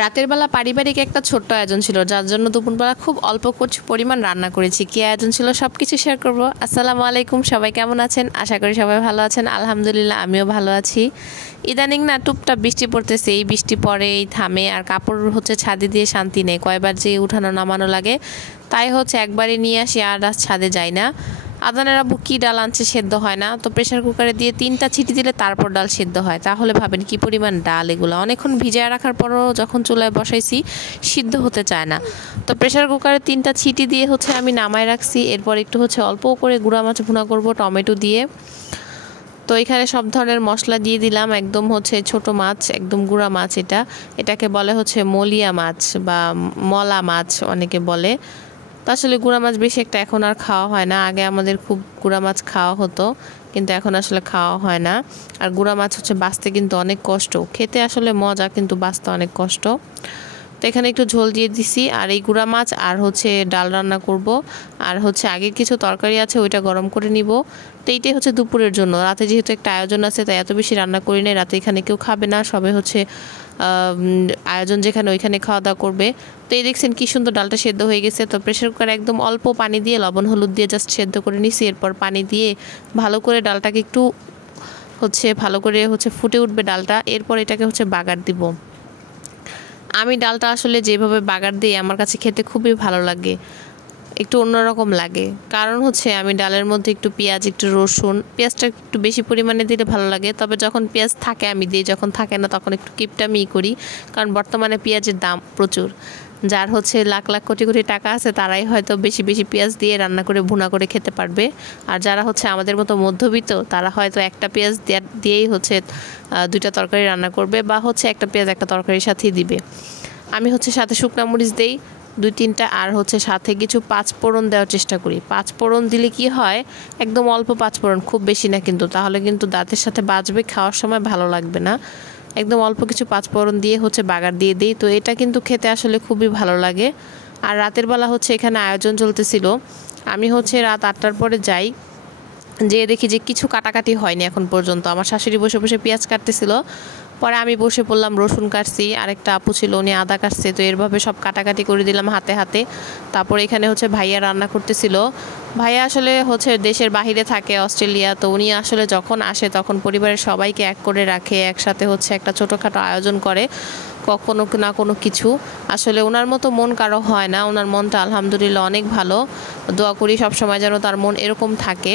রাতের বেলা পারিবারিক একটা ছোট্ট আয়োজন ছিল, যার জন্য দুপুরবেলা খুব অল্প কিছু পরিমাণ রান্না করেছি। কী আয়োজন ছিল সব কিছু শেয়ার করব। আসসালামু আলাইকুম, সবাই কেমন আছেন? আশা করি সবাই ভালো আছেন। আলহামদুলিল্লাহ আমিও ভালো আছি। ইদানিং না টুপটাপ বৃষ্টি পড়তেছে, এই বৃষ্টি পরে এই থামে, আর কাপড় ছাদে দিয়ে শান্তি নেই, কয়বার যে উঠানো নামানো লাগে। তাই একবারে নিয়ে আসি আর ছাদে যাই না। আদানের আব্বু কী ডাল আনছে, সেদ্ধ হয় না, তো প্রেশার কুকারে দিয়ে 3টা সিটি দিলে তারপর ডাল সেদ্ধ হয়। তাহলে ভাবেন কি পরিমাণ ডাল এগুলো। অনেকক্ষণ ভিজায় রাখার পরও যখন চুলায় বসাইছি সিদ্ধ হতে চায় না। তো প্রেশার কুকারে 3টা সিটি দিয়ে আমি নামায় রাখছি। এরপর একটু অল্প করে গুঁড়া মাছ ভুনা করব টমেটো দিয়ে। তো এখানে সব ধরনের মশলা দিয়ে দিলাম। একদম ছোট মাছ, একদম গুঁড়া মাছ। এটাকে বলে মলিয়া মাছ বা মলা মাছ অনেকে বলে। তো আসলে গুঁড়া মাছ বেশি একটা এখন আর খাওয়া হয় না। আগে আমাদের খুব গুঁড়া মাছ খাওয়া হতো, কিন্তু এখন আসলে খাওয়া হয় না। আর গুঁড়া মাছ বাছতে কিন্তু অনেক কষ্ট, খেতে আসলে মজা কিন্তু বাছতে অনেক কষ্ট। তো এখানে একটু ঝোল দিয়ে দিছি, আর এই গুঁড়া মাছ আর ডাল রান্না করব। আর আগের কিছু তরকারি আছে, ওইটা গরম করে নিব। তো এইটাই দুপুরের জন্য। রাতে যেহেতু একটা আয়োজন আছে, তাই এত বেশি রান্না করি নাই। রাতে এখানে কেউ খাবে না, সবে আয়োজন যেখানে ওইখানে খাওয়া দাওয়া করবে। তো এই দেখছেন কি সুন্দর ডালটা সেদ্ধ হয়ে গেছে। তো প্রেশার কুকারে একদম অল্প পানি দিয়ে লবণ হলুদ দিয়ে জাস্ট সেদ্ধ করে নিছি। এরপর পানি দিয়ে ভালো করে ডালটাকে একটু ভালো করে ফুটে উঠবে ডালটা। এরপর এটাকে বাগার দিব। আমি ডালটা আসলে যেভাবে বাগার দিই আমার কাছে খেতে খুবই ভালো লাগে, একটু অন্যরকম লাগে। কারণ আমি ডালের মধ্যে একটু পেঁয়াজ, একটু রসুন, পেঁয়াজটা একটু বেশি পরিমাণে দিলে ভালো লাগে। তবে যখন পেঁয়াজ থাকে আমি দিই, যখন থাকে না তখন একটু কিপটামি করি। কারণ বর্তমানে পেঁয়াজের দাম প্রচুর। যার লাখ লাখ কোটি কোটি টাকা আছে তারাই হয়তো বেশি বেশি পেঁয়াজ দিয়ে রান্না করে ভুনা করে খেতে পারবে। আর যারা আমাদের মতো মধ্যবিত্ত, তারা হয়তো একটা পেঁয়াজ দিয়েই 2টা তরকারি রান্না করবে, বা একটা পেঁয়াজ একটা তরকারির সাথেই দিবে। আমি সাথে শুকনা মরিচ দেই 2-3টা, আর সাথে কিছু পাঁচফোড়ন দেওয়ার চেষ্টা করি। পাঁচফোড়ন দিলে কি হয়, একদম অল্প পাঁচফোড়ন, খুব বেশি না কিন্তু, তাহলে কিন্তু দাঁতের সাথে বাজবে, খাওয়ার সময় ভালো লাগবে না। একদম অল্প কিছু পাঁচফোড়ন দিয়ে বাগার দিয়ে দিই। তো এটা কিন্তু খেতে আসলে খুবই ভালো লাগে। আর রাতের বেলা এখানে আয়োজন চলতেছিল। আমি রাত 8টার পরে যাই, যেয়ে দেখি যে কিছু কাটাকাটি হয়নি এখন পর্যন্ত। আমার শাশুড়ি বসে বসে পেঁয়াজ কাটতেছিল, পরে আমি বসে পড়লাম, রসুন কাটছি। আরেকটা আপু ছিল, উনি আদা কাটছে। তো এরভাবে সব কাটাকাটি করে দিলাম হাতে হাতে। তারপর এখানে ভাইয়া রান্না করতেছিল। ভাইয়া আসলে দেশের বাহিরে থাকে, অস্ট্রেলিয়া। তো উনি আসলে যখন আসে তখন পরিবারের সবাইকে এক করে রাখে, একসাথে একটা ছোটোখাটো আয়োজন করে কখনো না কোনো কিছু। আসলে ওনার মতো মন কারো হয় না। ওনার মনটা আলহামদুলিল্লাহ অনেক ভালো। দোয়া করি সবসময় যেন তার মন এরকম থাকে।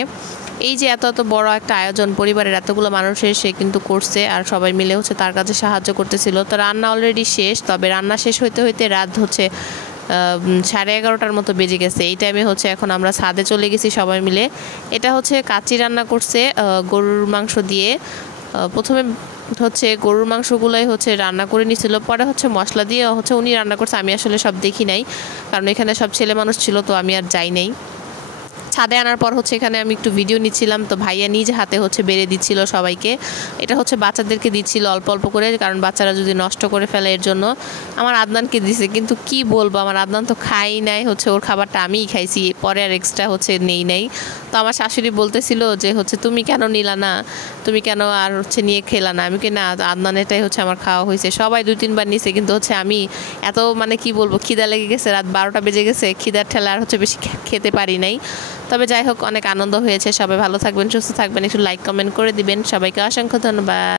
এই যে এত এত বড় একটা আয়োজন, পরিবারের এতগুলো মানুষের সে কিন্তু করছে, আর সবাই মিলে তার কাছে সাহায্য করতেছিল। তো রান্না অলরেডি শেষ, তবে রান্না শেষ হইতে হইতে রাত 11:30টার মতো বেজে গেছে। এই টাইমে এখন আমরা ছাদে চলে গেছি সবাই মিলে। এটা কাচ্চি রান্না করছে গরুর মাংস দিয়ে। প্রথমে গরুর মাংসগুলোই রান্না করে নিছিল, পরে মশলা দিয়ে উনি রান্না করছে। আমি আসলে সব দেখি নাই, কারণ এখানে সব ছেলে মানুষ ছিল, তো আমি আর যাই নাই। ছাদে আনার পর এখানে আমি একটু ভিডিও নিচ্ছিলাম। তো ভাইয়া নিজ হাতে বেড়ে দিচ্ছিল সবাইকে। এটা বাচ্চাদেরকে দিচ্ছিল অল্প অল্প করে, কারণ বাচ্চারা যদি নষ্ট করে ফেলে এর জন্য। আমার আদনানকে দিছে, কিন্তু কি বলবো, আমার আদনান তো খাই নাই, ওর খাবারটা আমিই খাইছি, পরে আর এক্সট্রা নেই নাই। তো আমার শাশুড়ি বলতেছিল যে তুমি কেন নিলা না, তুমি কেন আর নিয়ে খেলা না। আমি কি না, আদনান এটাই আমার খাওয়া হয়েছে। সবাই 2-3বার নিছে, কিন্তু আমি এত কি বলবো, খিদা লেগে গেছে, রাত 12টা বেজে গেছে, খিদার ঠেলা আর বেশি খেতে পারি নাই। তবে যাই হোক, অনেক আনন্দ হয়েছে। সবাই ভালো থাকবেন, সুস্থ থাকবেন, একটু লাইক কমেন্ট করে দিবেন। সবাইকে অসংখ্য ধন্যবাদ।